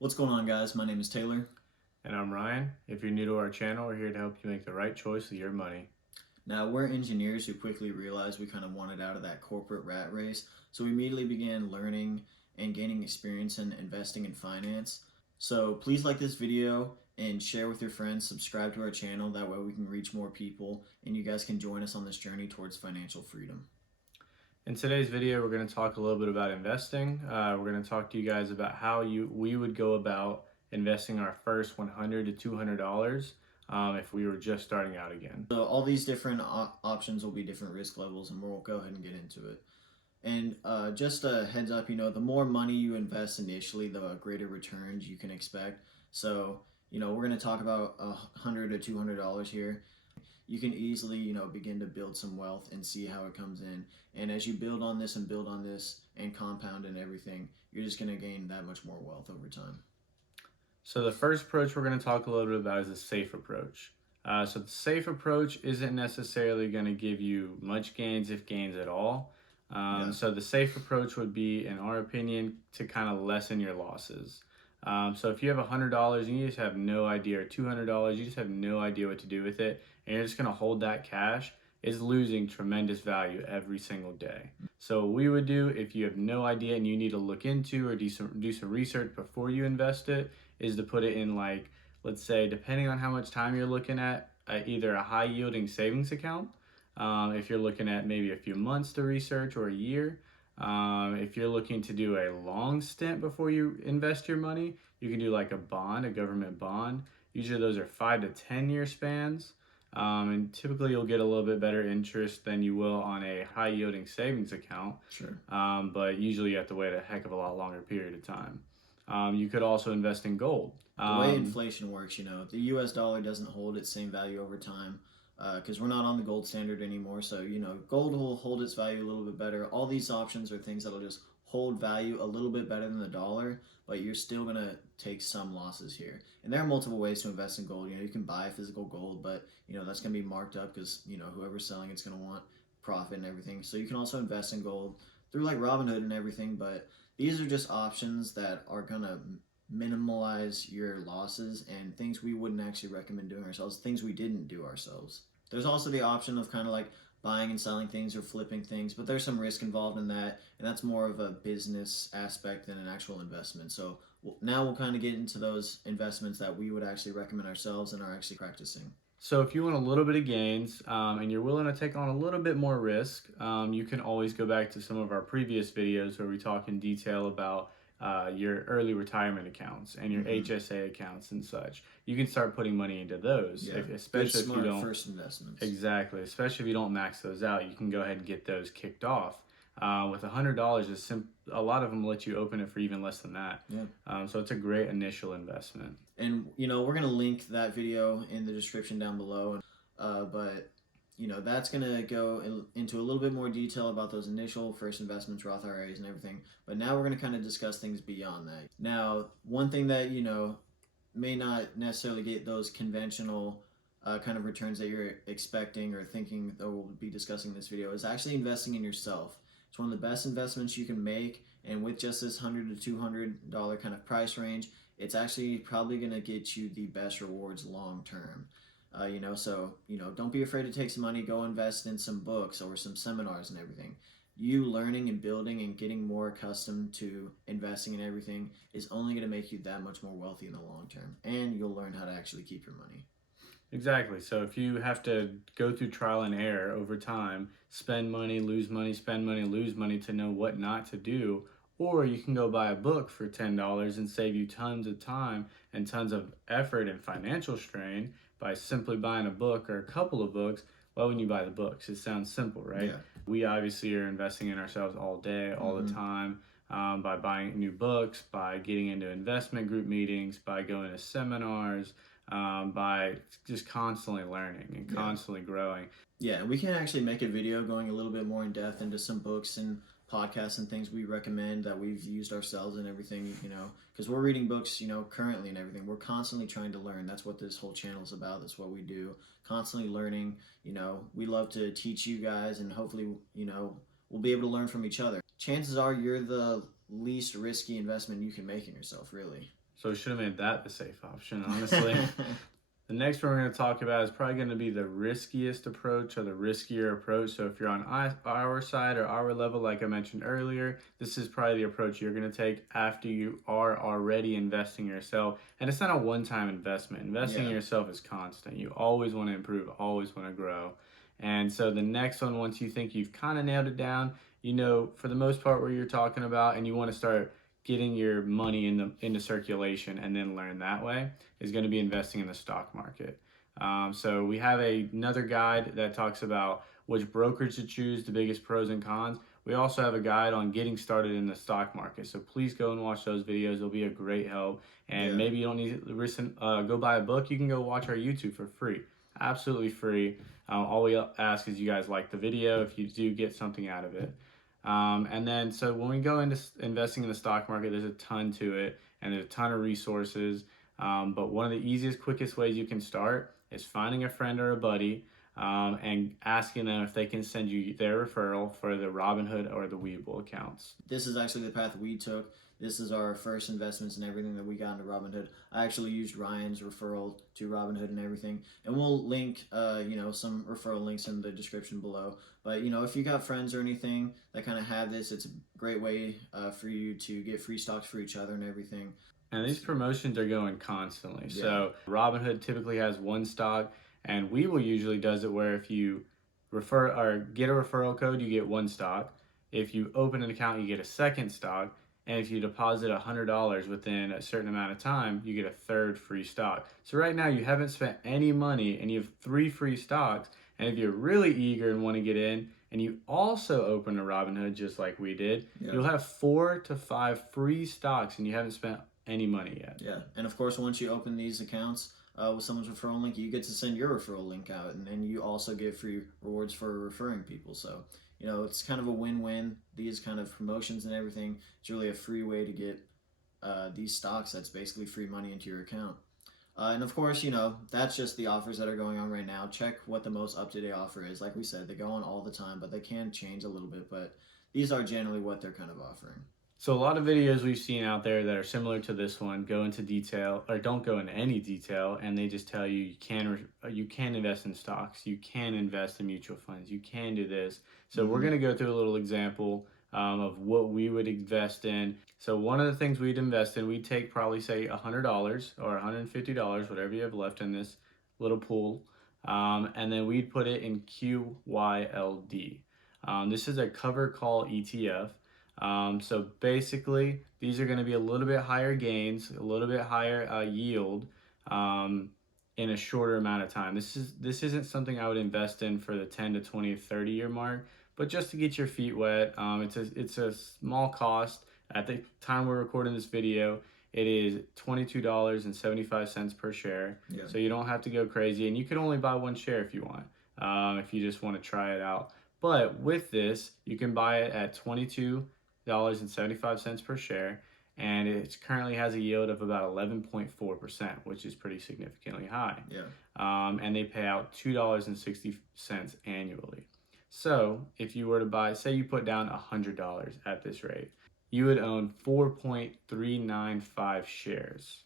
What's going on, guys? My name is Taylor. And I'm Ryan. If you're new to our channel, we're here to help you make the right choice with your money. Now, we're engineers who quickly realized we kind of wanted out of that corporate rat race, so we immediately began learning and gaining experience in investing in finance. So please like this video and share with your friends, subscribe to our channel, that way we can reach more people and you guys can join us on this journey towards financial freedom. In today's video, we're going to talk a little bit about investing. We're going to talk to you guys about how we would go about investing our first $100 to $200 if we were just starting out again. So all these different options will be different risk levels and we'll go ahead and get into it. And just a heads up, the more money you invest initially, the greater returns you can expect. So, we're going to talk about $100 to $200 here. You can easily, begin to build some wealth and see how it comes in. And as you build on this and compound and everything, you're just going to gain that much more wealth over time. So the first approach we're going to talk a little bit about is the safe approach. So the safe approach isn't necessarily going to give you much gains, if gains at all. So the safe approach would be, in our opinion, to kind of lessen your losses. So if you have $100 and you just have no idea, or $200, you just have no idea what to do with it, and you're just going to hold that cash, is losing tremendous value every single day. So what we would do, if you have no idea and you need to look into or do some research before you invest it, is to put it in, like, let's say, depending on how much time you're looking at, either a high yielding savings account, if you're looking at maybe a few months to research, or a year. If you're looking to do a long stint before you invest your money, you can do like a bond, a government bond. Usually those are 5 to 10 year spans. And typically you'll get a little bit better interest than you will on a high yielding savings account. Sure. But usually you have to wait a heck of a lot longer period of time. You could also invest in gold. The way inflation works, the US dollar doesn't hold its same value over time because we're not on the gold standard anymore. So, gold will hold its value a little bit better. All these options are things that'll just hold value a little bit better than the dollar, but you're still going to take some losses here. And there are multiple ways to invest in gold. You can buy physical gold, but, that's going to be marked up because, whoever's selling it's going to want profit and everything. So you can also invest in gold through like Robinhood and everything, but these are just options that are going to minimize your losses and things we wouldn't actually recommend doing ourselves, things we didn't do ourselves. There's also the option of kind of like buying and selling things or flipping things, but there's some risk involved in that, and that's more of a business aspect than an actual investment. So now we'll kind of get into those investments that we would actually recommend ourselves and are actually practicing. So if you want a little bit of gains and you're willing to take on a little bit more risk, you can always go back to some of our previous videos where we talk in detail about your early retirement accounts and your HSA accounts and such. You can start putting money into those, especially if you don't. First investments. Exactly, especially if you don't max those out, you can go ahead and get those kicked off. With $100, a lot of them let you open it for even less than that. Yeah. So it's a great initial investment. And we're gonna link that video in the description down below. But that's gonna go into a little bit more detail about those initial first investments, Roth IRAs, and everything. But now we're gonna kind of discuss things beyond that. Now, one thing that may not necessarily get those conventional kind of returns that you're expecting or thinking that we'll be discussing in this video is actually investing in yourself. It's one of the best investments you can make, and with just this $100 to $200 kind of price range, it's actually probably going to get you the best rewards long term. So don't be afraid to take some money, go invest in some books or some seminars and everything. You learning and building and getting more accustomed to investing in everything is only going to make you that much more wealthy in the long term, and you'll learn how to actually keep your money. Exactly. So if you have to go through trial and error over time, spend money, lose money, spend money, lose money to know what not to do, or you can go buy a book for $10 and save you tons of time and tons of effort and financial strain by simply buying a book or a couple of books. Why wouldn't you buy the books? It sounds simple, right? Yeah. We obviously are investing in ourselves all day, all the time, by buying new books, by getting into investment group meetings, by going to seminars, by just constantly learning and constantly growing. Yeah, we can actually make a video going a little bit more in depth into some books and podcasts and things we recommend that we've used ourselves and everything, because we're reading books, currently and everything. We're constantly trying to learn. That's what this whole channel is about. That's what we do. Constantly learning. We love to teach you guys, and hopefully, we'll be able to learn from each other. Chances are you're the least risky investment you can make in yourself, really. So we should have made that the safe option, honestly. The next one we're going to talk about is probably going to be the riskiest approach or the riskier approach. So if you're on our side or our level, like I mentioned earlier, this is probably the approach you're going to take after you are already investing yourself. And it's not a one-time investment. Investing in yourself is constant. You always want to improve, always want to grow. And so the next one, once you think you've kind of nailed it down, you know, for the most part what you're talking about, and you want to start getting your money into circulation and then learn that way, is going to be investing in the stock market. So we have another guide that talks about which brokerage to choose, the biggest pros and cons. We also have a guide on getting started in the stock market. So please go and watch those videos. It'll be a great help. And maybe you don't need to listen, go buy a book. You can go watch our YouTube for free. Absolutely free. All we ask is you guys like the video if you do get something out of it. And then, so when we go into investing in the stock market, there's a ton to it and there's a ton of resources. But one of the easiest, quickest ways you can start is finding a friend or a buddy and asking them if they can send you their referral for the Robinhood or the Webull accounts. This is actually the path we took. This is our first investments and everything that we got into Robinhood. I actually used Ryan's referral to Robinhood and everything. And we'll link, some referral links in the description below. But, if you got friends or anything that kind of have this, it's a great way for you to get free stocks for each other and everything. And these promotions are going constantly. Yeah. So Robinhood typically has one stock, and Webull usually does it where if you refer or get a referral code, you get one stock. If you open an account, you get a second stock. And if you deposit $100 within a certain amount of time, you get a third free stock. So right now you haven't spent any money and you have 3 free stocks. And if you're really eager and want to get in, and you also open a Robinhood just like we did, you'll have 4 to 5 free stocks and you haven't spent any money yet. Yeah, and of course, once you open these accounts with someone's referral link, you get to send your referral link out, and then you also get free rewards for referring people. So, it's kind of a win-win. These kind of promotions and everything, it's really a free way to get these stocks that's basically free money into your account. And of course, that's just the offers that are going on right now. Check what the most up-to-date offer is. Like we said, they go on all the time, but they can change a little bit. But these are generally what they're kind of offering. So a lot of videos we've seen out there that are similar to this one go into detail or don't go into any detail, and they just tell you you can invest in stocks, you can invest in mutual funds, you can do this. So we're going to go through a little example of what we would invest in. So one of the things we'd invest in, we'd take probably say $100 or $150, whatever you have left in this little pool, and then we'd put it in QYLD. This is a cover call ETF. So basically, these are going to be a little bit higher gains, a little bit higher yield in a shorter amount of time. This isn't something I would invest in for the 10 to 20, 30 year mark, but just to get your feet wet. It's a small cost. At the time we're recording this video, it is $22.75 per share. Yeah. So you don't have to go crazy, and you can only buy one share if you want, if you just want to try it out. But with this, you can buy it at $22.75 per share, and it currently has a yield of about 11.4%, which is pretty significantly high. Yeah. And they pay out $2.60 annually. So if you were to buy, say you put down $100 at this rate, you would own 4.395 shares.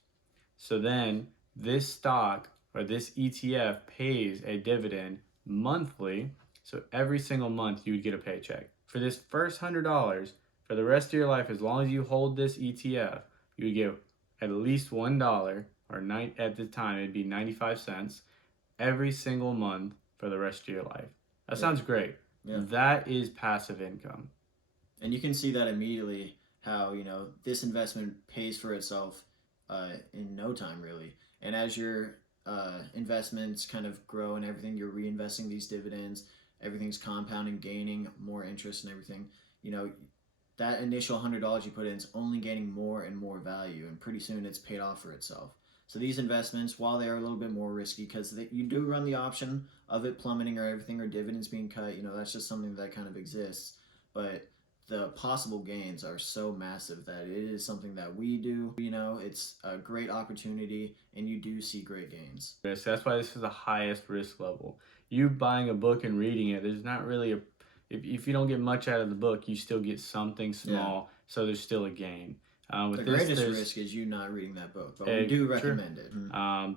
So then this stock or this ETF pays a dividend monthly. So every single month you would get a paycheck. For this first $100, for the rest of your life, as long as you hold this ETF, you would get at least $1, or at the time it'd be 95 cents, every single month for the rest of your life. That sounds great. Yeah. That is passive income. And you can see that immediately how, this investment pays for itself in no time, really. And as your investments kind of grow and everything, you're reinvesting these dividends, everything's compounding, gaining more interest and everything. That initial $100 you put in is only gaining more and more value, and pretty soon it's paid off for itself. So these investments, while they are a little bit more risky, because you do run the option of it plummeting or everything, or dividends being cut, that's just something that kind of exists. But the possible gains are so massive that it is something that we do. It's a great opportunity, and you do see great gains. Yes, that's why this is the highest risk level. You buying a book and reading it, there's not really if you don't get much out of the book, you still get something small, so there's still a gain. With The this, greatest there's risk is you not reading that book, but we do true. recommend it.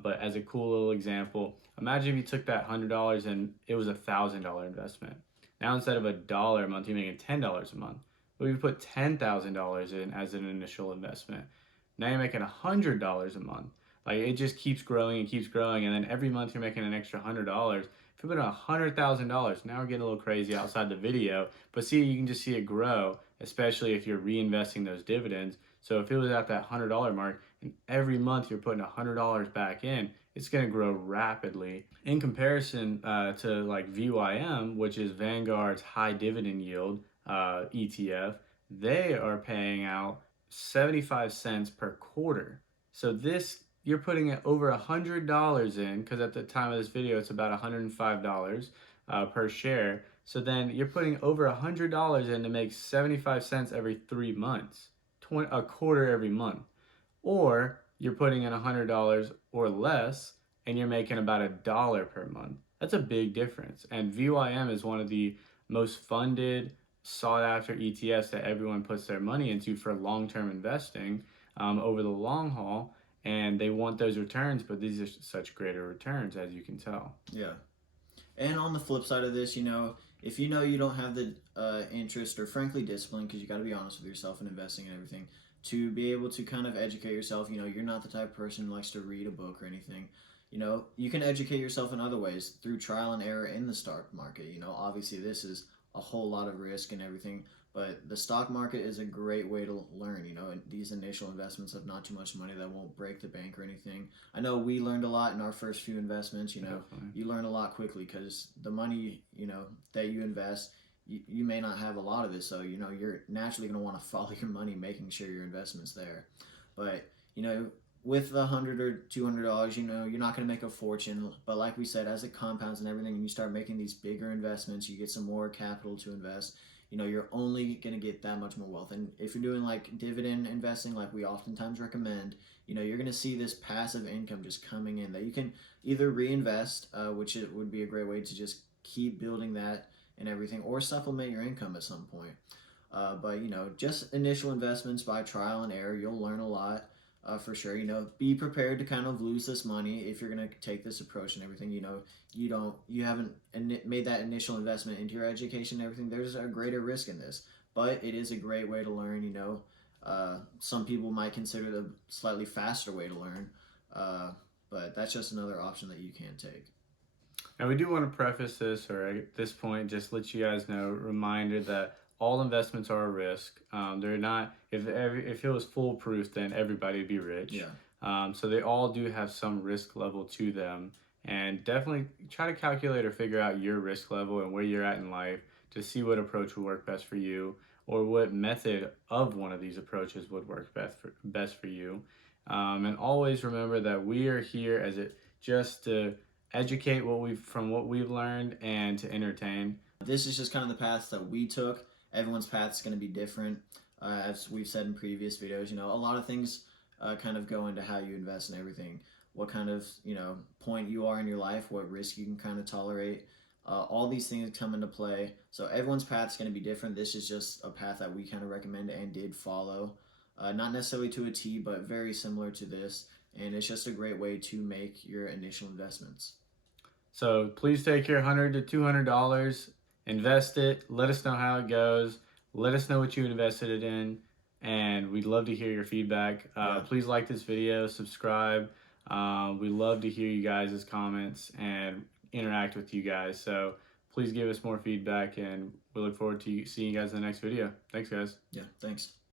But as a cool little example, imagine if you took that $100 and it was $1,000 investment. Now instead of $1 a month, you're making $10 a month. But you put $10,000 in as an initial investment. Now you're making $100 a month. Like it just keeps growing and keeps growing, and then every month you're making an extra $100. If you put in $100,000, now we're getting a little crazy outside the video, but see, you can just see it grow, especially if you're reinvesting those dividends. So if it was at that $100 mark, and every month you're putting $100 back in, it's going to grow rapidly. In comparison to like VYM, which is Vanguard's high dividend yield ETF, they are paying out 75 cents per quarter. So this, you're putting it over $100 in, because at the time of this video it's about $105 per share. So then you're putting over $100 in to make 75 cents every 3 months, a quarter every month. Or you're putting in $100 or less and you're making about $1 per month. That's a big difference. And VYM is one of the most funded, sought after ETFs that everyone puts their money into for long-term investing over the long haul. And they want those returns, but these are such greater returns, as you can tell. Yeah. And on the flip side of this, if you know you don't have the interest or frankly discipline, because you got to be honest with yourself in investing and everything, to be able to kind of educate yourself, you're not the type of person who likes to read a book or anything. You can educate yourself in other ways through trial and error in the stock market. Obviously this is a whole lot of risk and everything, but the stock market is a great way to learn, and these initial investments of not too much money that won't break the bank or anything. I know we learned a lot in our first few investments. Definitely. You learn a lot quickly because the money, that you invest, you may not have a lot of it. So, you're naturally going to want to follow your money, making sure your investment's there. But, with the $100 or $200, you're not going to make a fortune. But like we said, as it compounds and everything, and you start making these bigger investments, you get some more capital to invest. You're only going to get that much more wealth. And if you're doing like dividend investing, like we oftentimes recommend, you're going to see this passive income just coming in that you can either reinvest, which it would be a great way to just keep building that and everything, or supplement your income at some point. But just initial investments by trial and error, you'll learn a lot. For sure, be prepared to kind of lose this money if you're going to take this approach and everything. You haven't made that initial investment into your education and everything. There's a greater risk in this, but it is a great way to learn. Some people might consider the slightly faster way to learn, but that's just another option that you can take. And we do want to preface this, or at this point, just let you guys know, reminder that all investments are a risk. They're not, if it was foolproof, then everybody would be rich. Yeah. So they all do have some risk level to them. And definitely try to calculate or figure out your risk level and where you're at in life to see what approach would work best for you, or what method of one of these approaches would work best for you. And always remember that we are here just to educate from what we've learned and to entertain. This is just kind of the path that we took. Everyone's path is going to be different. As we've said in previous videos, a lot of things kind of go into how you invest and everything. What kind of, point you are in your life, what risk you can kind of tolerate. All these things come into play. So everyone's path is going to be different. This is just a path that we kind of recommend and did follow. Not necessarily to a T, but very similar to this. And it's just a great way to make your initial investments. So please take your $100 to $200, invest it, let us know how it goes, let us know what you invested it in, and we'd love to hear your feedback. Please like this video, subscribe. We love to hear you guys' comments and interact with you guys. So please give us more feedback, and we look forward to seeing you guys in the next video. Thanks, guys. Yeah, thanks.